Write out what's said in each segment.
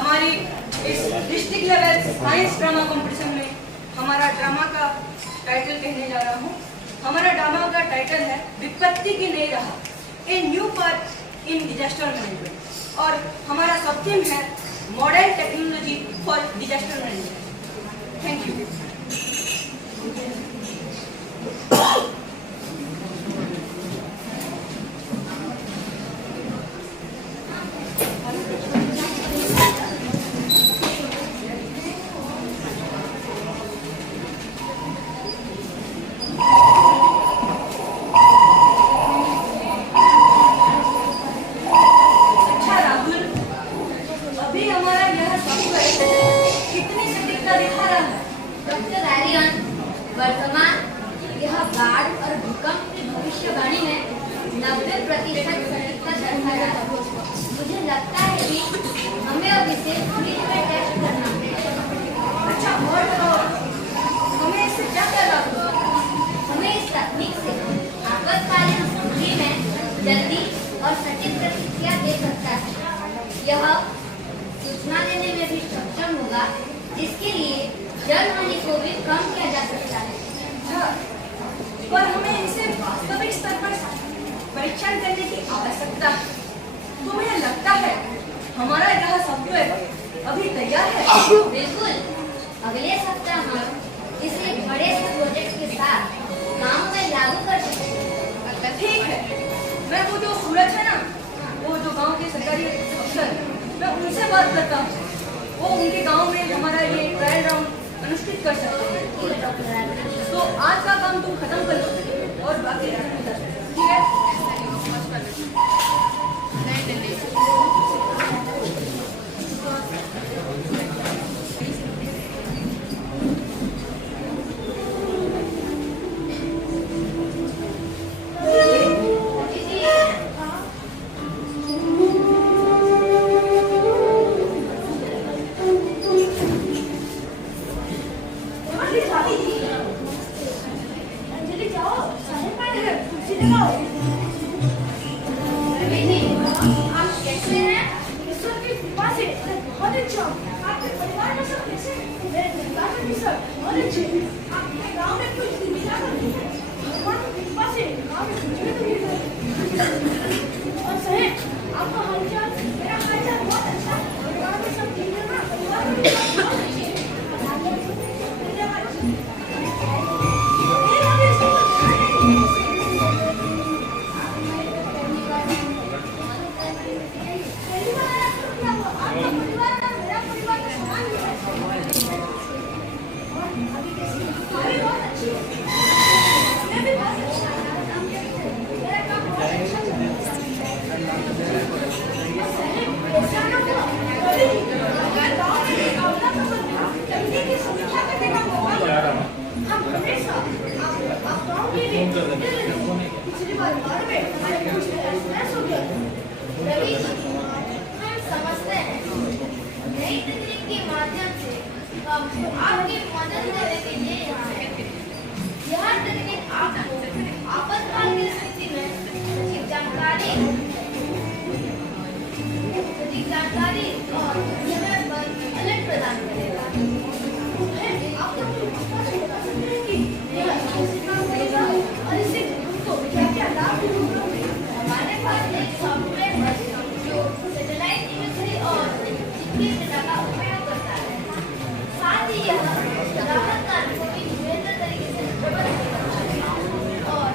हमारी इस district level science drama competition में हमारा ड्रामा का टाइटल कहने जा रहा हूँ। हमारा ड्रामा का टाइटल है विपत्ति की नई राह, a new path in disaster management, और हमारा सब थीम है modern technology for disaster management. Thank you. वर्तमान यह बाढ़ और भूकंप की भविष्यवाणी में 90% सटीकता दर्शाता है। मुझे लगता है कि हमें अब इसे फील्ड में टेस्ट करना है। अच्छा, और हमें इससे क्या लाभ होगा? हमें इस तकनीक से आपातकालीन स्थिति में जल्दी और सटीक प्रतिक्रिया दे सकता है। यह सूचना देने में भी सक्षम होगा, जिसके लिए जन हानि को भी कम किया जा सकता है। पर हमें इसे वास्तविक स्तर पर परीक्षण करने की आवश्यकता है। तो मुझे लगता है हमारा यह सॉफ्टवेयर अभी तैयार है। बिल्कुल, अगले सप्ताह हम इसे बड़े से प्रोजेक्ट के साथ गांव में लागू कर सकते हैं। ठीक है, मैं वो जो सूरज है ना, वो जो गांव के सरकारी अफसर, मैं उनसे बात करता हूँ। वो उनके गांव में हमारा ये ट्रायल राउंड अनुष्ठित कर सकते हैं। तो आज का काम तुम खत्म कर लो और बाकी ठीक है। आपकी मदद लेने के लिए यहाँ है। यह तकनीक आपको आपातकाल की स्थिति में सटीक जानकारी और समय पर अलर्ट प्रदान करेगा। और इससे क्या लाभ होगा? हमारे पास एक सॉफ्टवेयर है जो सैटेलाइट इमेजरी और जीपीएस डेटा का उपयोग करता है। साथ ही यह राहत कार्य को भी बेहतर तरीके से प्रबंधित करता है और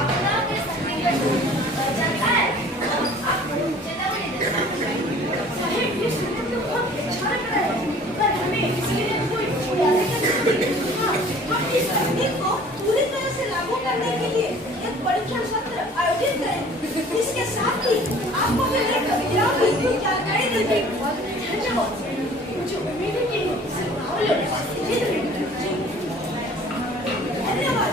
आपदा के संकट बढ़ जाता है और आपको चेतावनी देता है। साहिब, ये सुनने में तो बहुत अच्छा लग रहा है, पर हमें इसके लिए कोई तैयारी करनी होगी। हाँ, हम इस तकनीक को पूरी तरह से लागू करने के लिए एक परीक्षण सत्र आयोजित करें। इसके साथ ही आपको मेरे कविताओं की जानकारी देंगे। धन्यवाद। मुझे उम्मीद है कि इसे भाव लेने वाली जीत मिलेगी। धन्यवाद।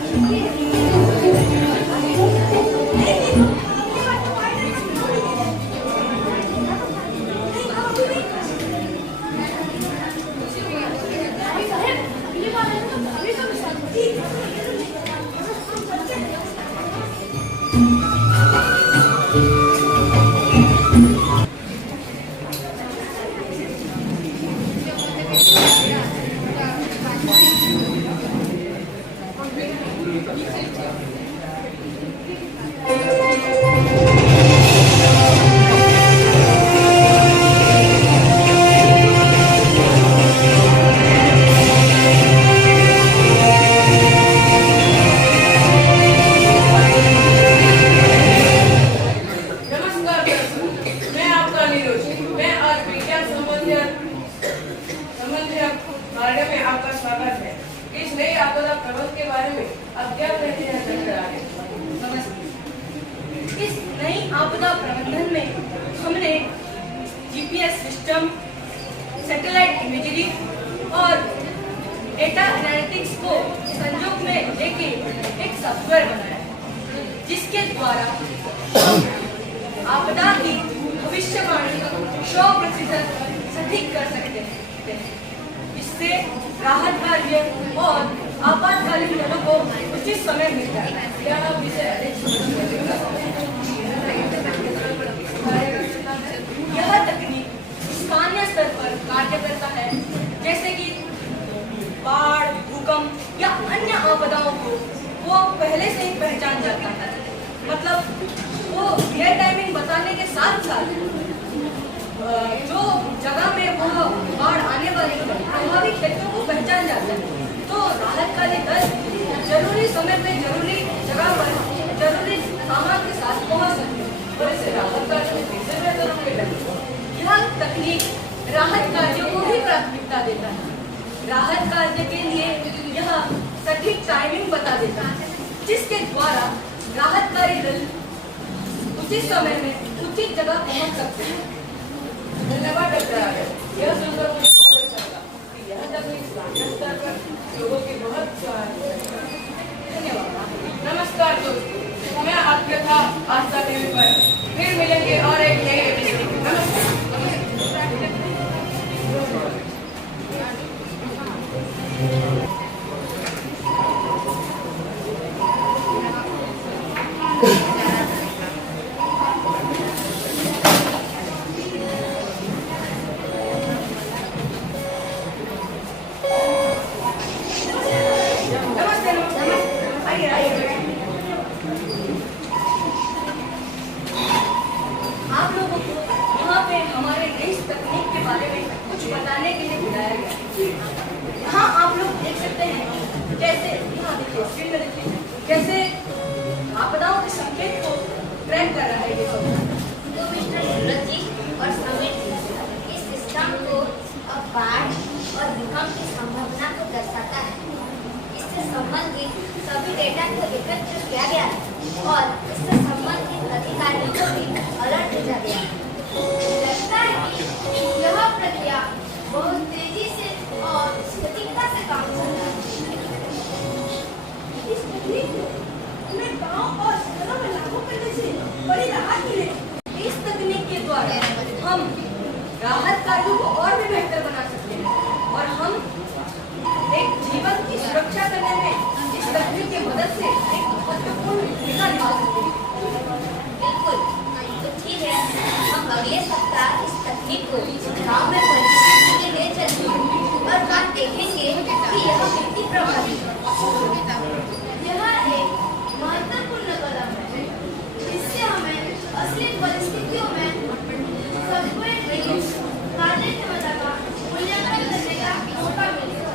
समन्वयक कार्य में आपका स्वागत है। इस नई आपदा प्रबंधन के बारे में आप क्या कहते हैं डॉक्टर आर्य? नमस्ते। इस नई आपदा प्रबंधन में हमने जीपीएस सिस्टम, सैटेलाइट इमेजरी और डेटा एनालिटिक्स को संयोग में लेके एक सॉफ्टवेयर बनाया है, जिसके द्वारा आपदा की भविष्यवाणी 100% सटीक कर सकते हैं। इससे राहत कार्य और आपातकालीन दलों को उचित समय मिलता है। क्या आप इसे अधिक यह तकनीक स्थानीय स्तर पर कार्य करता है, जैसे कि बाढ़, भूकंप या अन्य आपदाओं को वो पहले से ही पहचान जाता है। मतलब वो रियल टाइमिंग बताने के साथ साथ जो जगह में वह बाढ़ आने वाली प्रभावित क्षेत्रों को पहचान जाता है, तो राहतकारी दल जरूरी समय पे जरूरी जगह पर जरूरी सामान के साथ पहुंच सकते हैं और इसे राहत कार्य में कैसे बेहतर होंगे। यह तकनीक राहत कार्यों को भी प्राथमिकता देता है। राहत कार्य के लिए यह सटीक टाइमिंग बता देता है, जिसके द्वारा राहतकारी दल उचित समय में उचित जगह पहुंच सकते हैं। धन्यवाद डॉक्टर आर्य। यह सुनकर मुझे बहुत अच्छा लगा कि यह तकनीक स्थानीय स्तर पर लोगों की बहुत सहायता करेगा। धन्यवाद। नमस्कार दोस्तों, मैं आपके था आस्था टीवी पर फिर मिलेंगे और एक नए एपिसोड में। नमस्कार। आइए आइए। आप लोगों को यहाँ पे हमारे नई तकनीक के बारे में कुछ बताने के लिए बुलाया गया। यहाँ आप लोग देख सकते हैं कैसे, यहाँ देखिए स्क्रीन में देखिए कैसे आपदाओं के संकेत को ट्रैक कर रहा है ये सब। तो मिस्टर सूरज जी और समीर जी, इस सिस्टम को अब बाढ़ और भूकंप की संभावना को दर्शाता है। इससे संबंधित सभी डेटा को एकत्र किया गया है और इससे संबंधित अधिकारियों को भी अलर्ट भेजा गया है। लगता है कि यह प्रक्रिया बहुत तेजी से और सटीकता से काम कर रहा है। इस तकनीक को हमें गांव और शहरों में लागू करने से बड़ी राहत मिलेगी। इस तकनीक के द्वारा हम राहत कार्यों को और भी बेहतर बना सकते हैं और हम एक जीवन की सुरक्षा करने में इस तकनीक की मदद से एक महत्वपूर्ण भूमिका निभा सकते हैं। बिल्कुल, तो ठीक है, हम अगले सप्ताह इस तकनीक को गांव में परीक्षण के लिए ले चलेंगे और हम देखेंगे कि यह कितनी प्रभावी है। यह एक महत्वपूर्ण कदम है, जिससे हमें असली परिस्थितियों में सॉफ्टवेयर कार्य क्षमता का मूल्यांकन करने का मौका मिलेगा।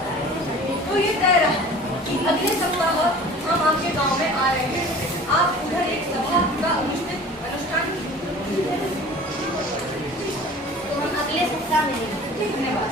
तो ये तय रहा कि अगले सप्ताह हम आपके गांव में आ रहे हैं। आप उधर एक सभा का अनुष्ठान तो हम अगले सप्ताह मिलेंगे। धन्यवाद।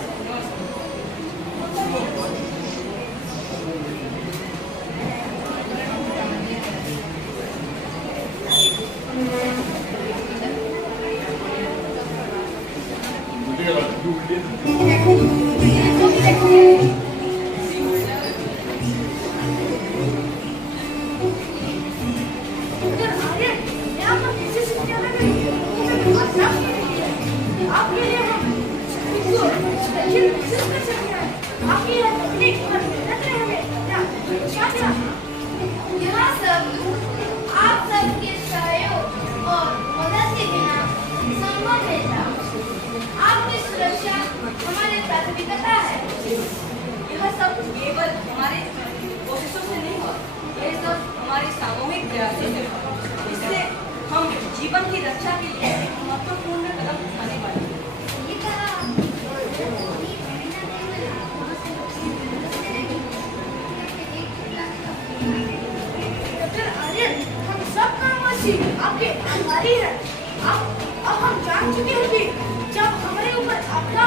आपके लिए हम इसको स्पेशल मैसेज कर सकते हैं। आपकी यह तकनीक पर मेहनत है हमें क्या यह सब आप सबके सहयोग और मदद के बिना संभव नहीं था। आपकी सुरक्षा हमारी प्राथमिकता है। यह सब केवल हमारे कोशिशों से नहीं हुआ, यह सब हमारी सामूहिक प्रयासों से हुआ। इससे हम जीवन की रक्षा के लिए एक महत्वपूर्ण कदम उठाने वाले हैं। ये कहा डॉक्टर आर्यन, हम सब कामवासी आपके आभारी हैं। अब हम जान चुके हैं कि जब हमारे ऊपर आपदा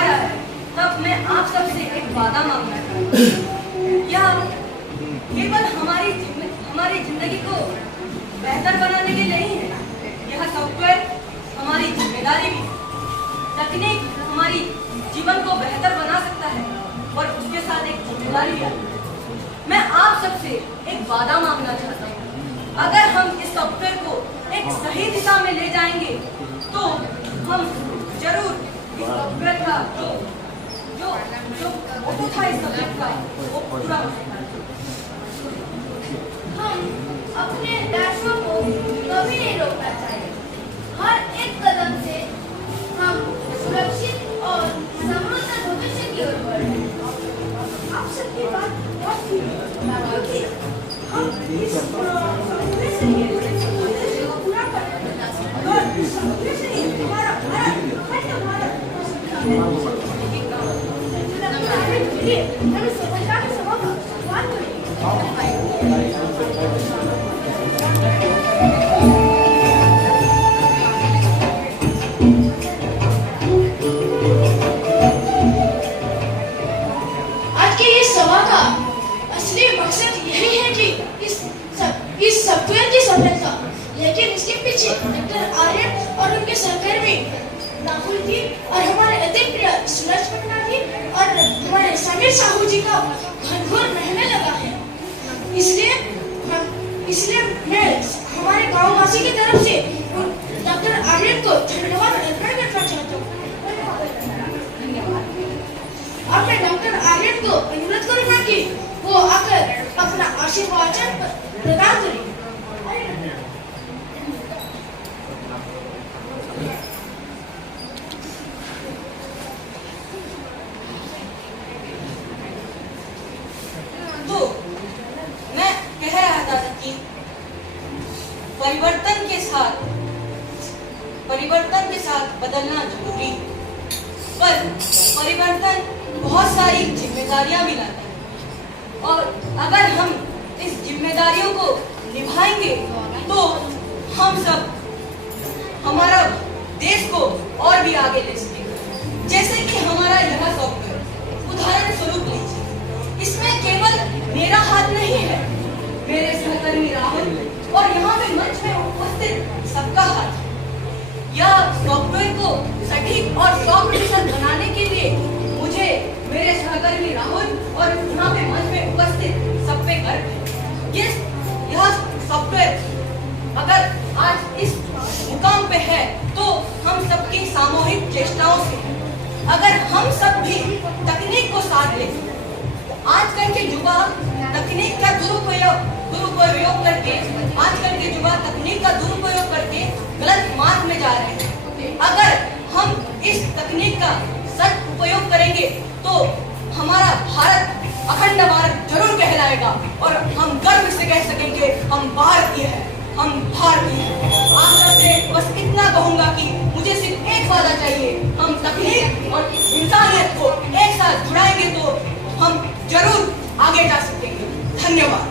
आया है, तब मैं आप सबसे एक वादा मांगना चाहता हूँ। यह केवल हमारी जिंदगी को बेहतर बनाने के लिए नहीं है, यह सॉफ्टवेयर हमारी जिम्मेदारी भी है। तकनीक हमारी जीवन को बेहतर बना सकता है और उसके साथ एक जिम्मेदारी भी है। मैं आप सबसे एक वादा मांगना चाहता हूँ, अगर हम इस सॉफ्टवेयर को एक सही दिशा में ले जाएंगे तो हम जरूर इस सॉफ्टवेयर का जो मोटो था इस सब्जेक्ट का वो पूरा हो सकता है। हम अपने डैशों को कभी नहीं रोकना चाहिए। हर एक कदम से हम सुरक्षित और समृद्ध भविष्य की ओर बढ़े। आप सबकी बात बहुत ही है, क्योंकि हम इस सपने से ही उद्देश्य को पूरा कर रहे हैं और इस सपने से ही हमारा भारत अखंड भारत हो सकता है। हम इस सफलता के सभा का स्वागत करेंगे। आज की इस सभा का असली मकसद यही है कि इस सॉफ्टवेयर की सफलता, लेकिन इसके पीछे डॉक्टर आर्यन और उनके सहकर्मी राहुल जी और हमारे अति प्रिय सूरज पटना जी और हमारे समीर साहू जी का घनघोर मेहनत लगा है। इसलिए मैं हमारे गांववासी की तरफ से डॉक्टर आर्यन को धन्यवाद अर्पण करना चाहता हूँ। अब मैं डॉक्टर आर्यन को अनुरोध करूंगा कि वो आकर अपना आशीर्वाचन प्रदान करें। तो मैं कह रहा था कि परिवर्तन के साथ बदलना जरूरी है, पर परिवर्तन बहुत सारी जिम्मेदारियां भी लाता है और अगर हम इस जिम्मेदारियों को निभाएंगे तो हम सब हमारा देश को और भी आगे ले सकेंगे। जैसे कि हमारा यह सॉफ्टवेयर उदाहरण स्वरूप लीजिए, इसमें केवल मेरा हाथ नहीं है, मेरे सहकर्मी राहुल और यहाँ पे मंच में उपस्थित सबका हाथ है। यह सॉफ्टवेयर को सटीक और 100% बनाने के लिए मुझे मेरे सहकर्मी राहुल और यहाँ पे मंच में उपस्थित सब पे गर्व है। यह सॉफ्टवेयर अगर आज इस मुकाम पे है तो हम सबकी सामूहिक चेष्टाओं से। अगर हम सब भी तकनीक को साथ दें, आजकल के युवा तकनीक का दुरुपयोग करके गलत मार्ग में जा रहे हैं। अगर हम इस तकनीक का सद उपयोग करेंगे तो हमारा भारत अखंड भारत जरूर कहलाएगा और हम गर्व से कह सकेंगे हम भारतीय हैं, हम भारतीय हैं। आप सबसे बस इतना कहूंगा कि मुझे सिर्फ एक वादा चाहिए, हम तकनीक और इंसानियत को एक साथ जुड़ाएंगे तो हम जरूर आगे जा सकेंगे। धन्यवाद।